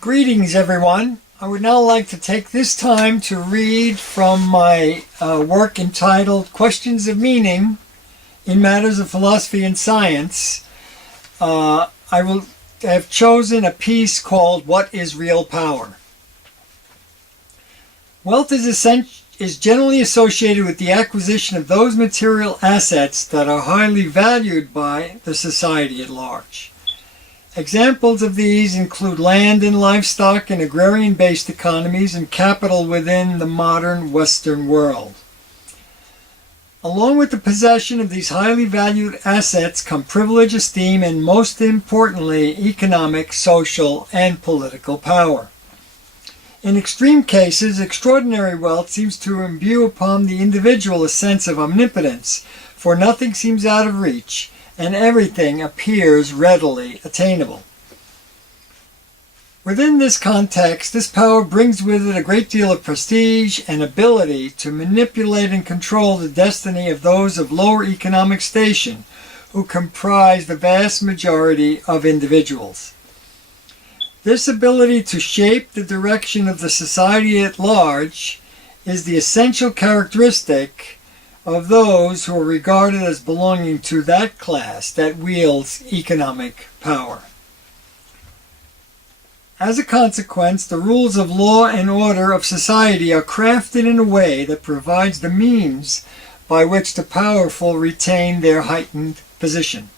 Greetings, everyone. I would now like to take this time to read from my work entitled Questions of Meaning in Matters of Philosophy and Science. I have chosen a piece called What is Real Power? Wealth is generally associated with the acquisition of those material assets that are highly valued by the society at large. Examples of these include land and livestock in agrarian-based economies and capital within the modern Western world. Along with the possession of these highly valued assets come privilege, esteem, and most importantly, economic, social, and political power. In extreme cases, extraordinary wealth seems to imbue upon the individual a sense of omnipotence, for nothing seems out of reach, and everything appears readily attainable. Within this context, this power brings with it a great deal of prestige and ability to manipulate and control the destiny of those of lower economic station who comprise the vast majority of individuals. This ability to shape the direction of the society at large is the essential characteristic of those who are regarded as belonging to that class that wields economic power. As a consequence, the rules of law and order of society are crafted in a way that provides the means by which the powerful retain their heightened position.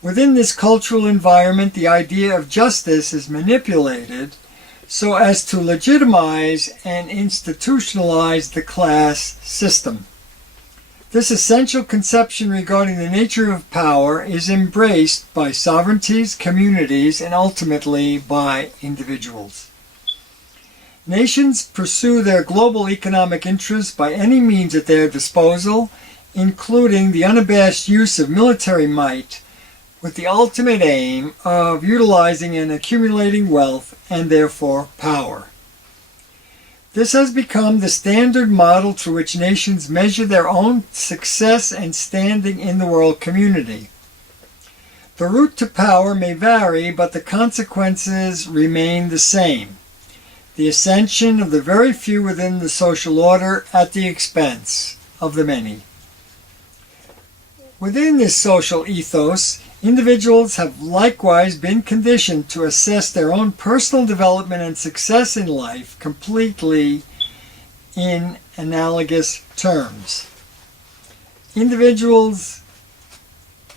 Within this cultural environment, the idea of justice is manipulated so as to legitimize and institutionalize the class system. This essential conception regarding the nature of power is embraced by sovereignties, communities, and ultimately by individuals. Nations pursue their global economic interests by any means at their disposal, including the unabashed use of military might, with the ultimate aim of utilizing and accumulating wealth and therefore power. This has become the standard model through which nations measure their own success and standing in the world community. The route to power may vary, but the consequences remain the same: the ascension of the very few within the social order at the expense of the many. Within this social ethos, individuals have likewise been conditioned to assess their own personal development and success in life completely in analogous terms. Individuals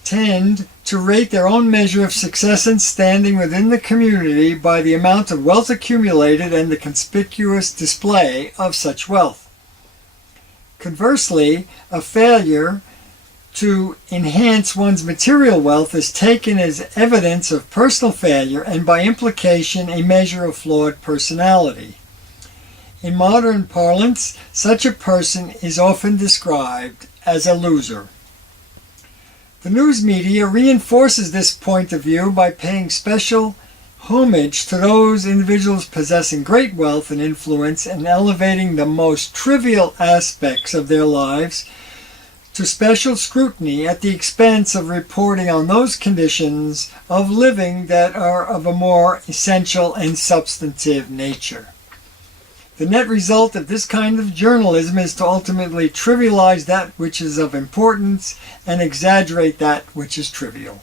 tend to rate their own measure of success and standing within the community by the amount of wealth accumulated and the conspicuous display of such wealth. Conversely, a failure to enhance one's material wealth is taken as evidence of personal failure and by implication a measure of flawed personality. In modern parlance, such a person is often described as a loser. The news media reinforces this point of view by paying special homage to those individuals possessing great wealth and influence and elevating the most trivial aspects of their lives to special scrutiny at the expense of reporting on those conditions of living that are of a more essential and substantive nature. The net result of this kind of journalism is to ultimately trivialize that which is of importance and exaggerate that which is trivial.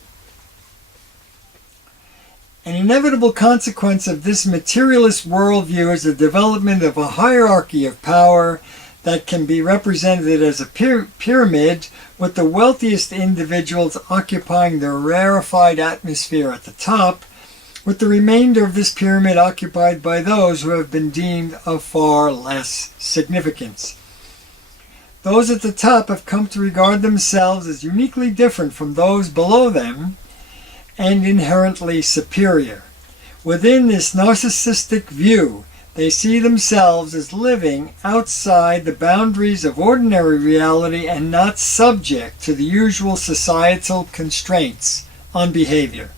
An inevitable consequence of this materialist worldview is the development of a hierarchy of power that can be represented as a pyramid, with the wealthiest individuals occupying the rarefied atmosphere at the top, with the remainder of this pyramid occupied by those who have been deemed of far less significance. Those at the top have come to regard themselves as uniquely different from those below them and inherently superior. Within this narcissistic view, they see themselves as living outside the boundaries of ordinary reality and not subject to the usual societal constraints on behavior.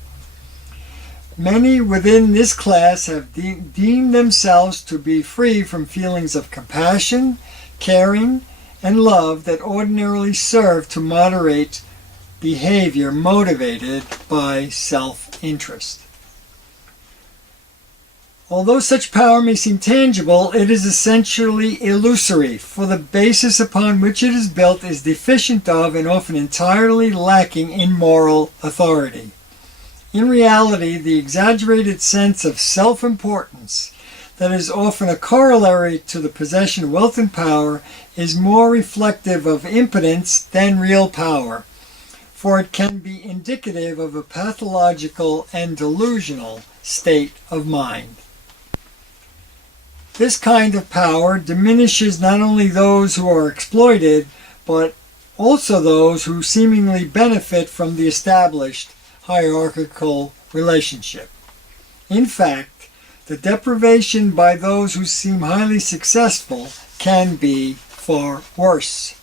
Many within this class have deemed themselves to be free from feelings of compassion, caring, and love that ordinarily serve to moderate behavior motivated by self-interest. Although such power may seem tangible, it is essentially illusory, for the basis upon which it is built is deficient of and often entirely lacking in moral authority. In reality, the exaggerated sense of self-importance that is often a corollary to the possession of wealth and power is more reflective of impotence than real power, for it can be indicative of a pathological and delusional state of mind. This kind of power diminishes not only those who are exploited, but also those who seemingly benefit from the established hierarchical relationship. In fact, the deprivation by those who seem highly successful can be far worse.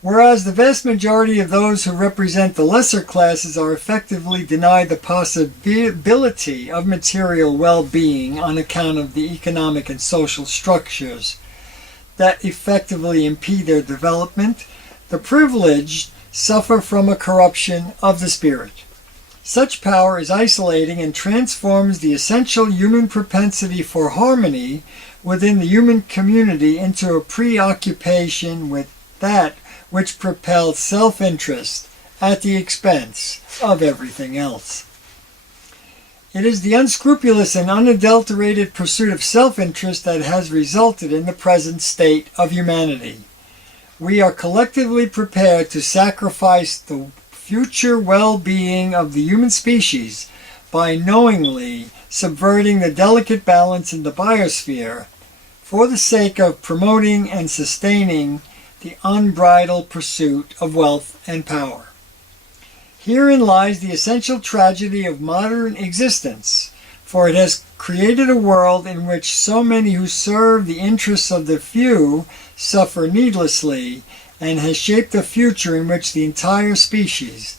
Whereas the vast majority of those who represent the lesser classes are effectively denied the possibility of material well-being on account of the economic and social structures that effectively impede their development, the privileged suffer from a corruption of the spirit. Such power is isolating and transforms the essential human propensity for harmony within the human community into a preoccupation with that which propels self-interest at the expense of everything else. It is the unscrupulous and unadulterated pursuit of self-interest that has resulted in the present state of humanity. We are collectively prepared to sacrifice the future well-being of the human species by knowingly subverting the delicate balance in the biosphere for the sake of promoting and sustaining the unbridled pursuit of wealth and power. Herein lies the essential tragedy of modern existence, for it has created a world in which so many who serve the interests of the few suffer needlessly, and has shaped a future in which the entire species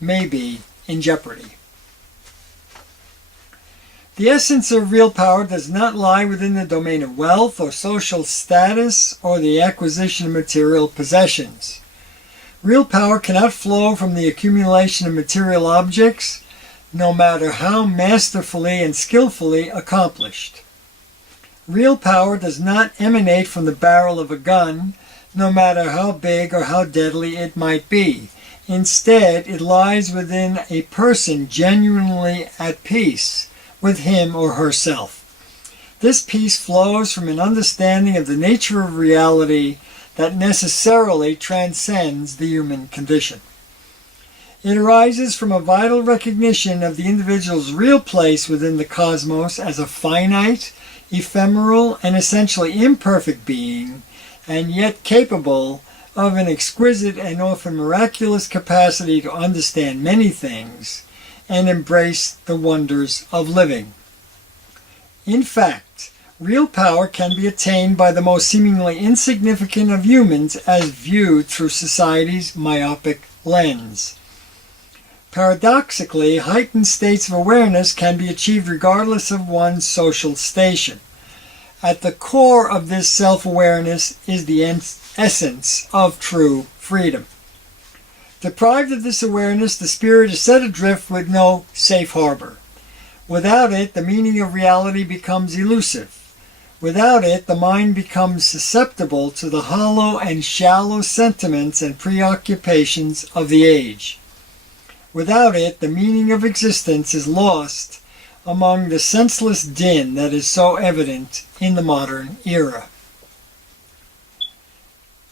may be in jeopardy. The essence of real power does not lie within the domain of wealth or social status or the acquisition of material possessions. Real power cannot flow from the accumulation of material objects, no matter how masterfully and skillfully accomplished. Real power does not emanate from the barrel of a gun, no matter how big or how deadly it might be. Instead, it lies within a person genuinely at peace with him or herself. This peace flows from an understanding of the nature of reality that necessarily transcends the human condition. It arises from a vital recognition of the individual's real place within the cosmos as a finite, ephemeral, and essentially imperfect being, and yet capable of an exquisite and often miraculous capacity to understand many things and embrace the wonders of living. In fact, real power can be attained by the most seemingly insignificant of humans as viewed through society's myopic lens. Paradoxically, heightened states of awareness can be achieved regardless of one's social station. At the core of this self-awareness is the essence of true freedom. Deprived of this awareness, the spirit is set adrift with no safe harbor. Without it, the meaning of reality becomes elusive. Without it, the mind becomes susceptible to the hollow and shallow sentiments and preoccupations of the age. Without it, the meaning of existence is lost among the senseless din that is so evident in the modern era.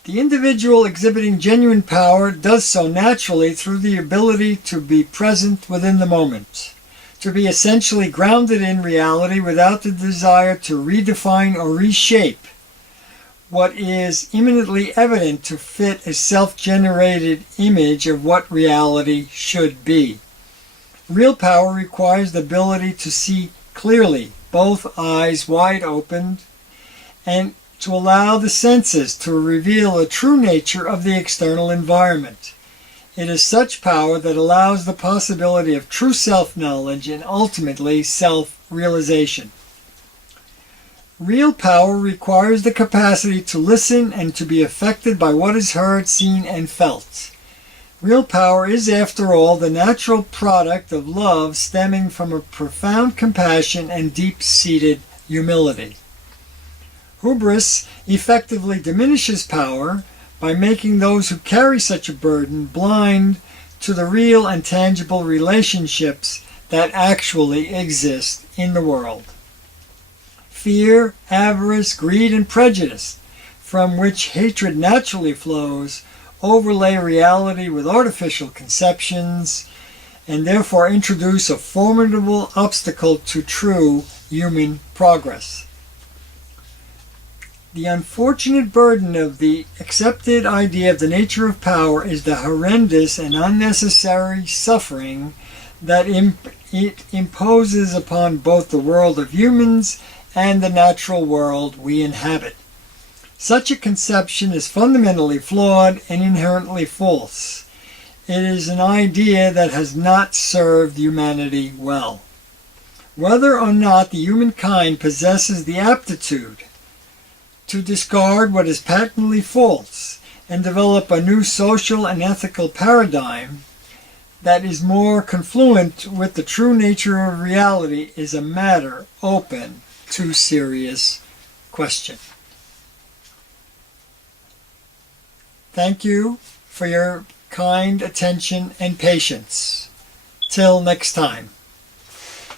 The individual exhibiting genuine power does so naturally through the ability to be present within the moment, to be essentially grounded in reality without the desire to redefine or reshape what is imminently evident to fit a self-generated image of what reality should be. Real power requires the ability to see clearly, both eyes wide open, and to allow the senses to reveal the true nature of the external environment. It is such power that allows the possibility of true self-knowledge and ultimately self-realization. Real power requires the capacity to listen and to be affected by what is heard, seen, and felt. Real power is, after all, the natural product of love stemming from a profound compassion and deep-seated humility. Hubris effectively diminishes power by making those who carry such a burden blind to the real and tangible relationships that actually exist in the world. Fear, avarice, greed, and prejudice, from which hatred naturally flows, overlay reality with artificial conceptions, and therefore introduce a formidable obstacle to true human progress. The unfortunate burden of the accepted idea of the nature of power is the horrendous and unnecessary suffering that it imposes upon both the world of humans and the natural world we inhabit. Such a conception is fundamentally flawed and inherently false. It is an idea that has not served humanity well. Whether or not the humankind possesses the aptitude to discard what is patently false and develop a new social and ethical paradigm that is more confluent with the true nature of reality is a matter open to serious question. Thank you for your kind attention and patience. Till next time.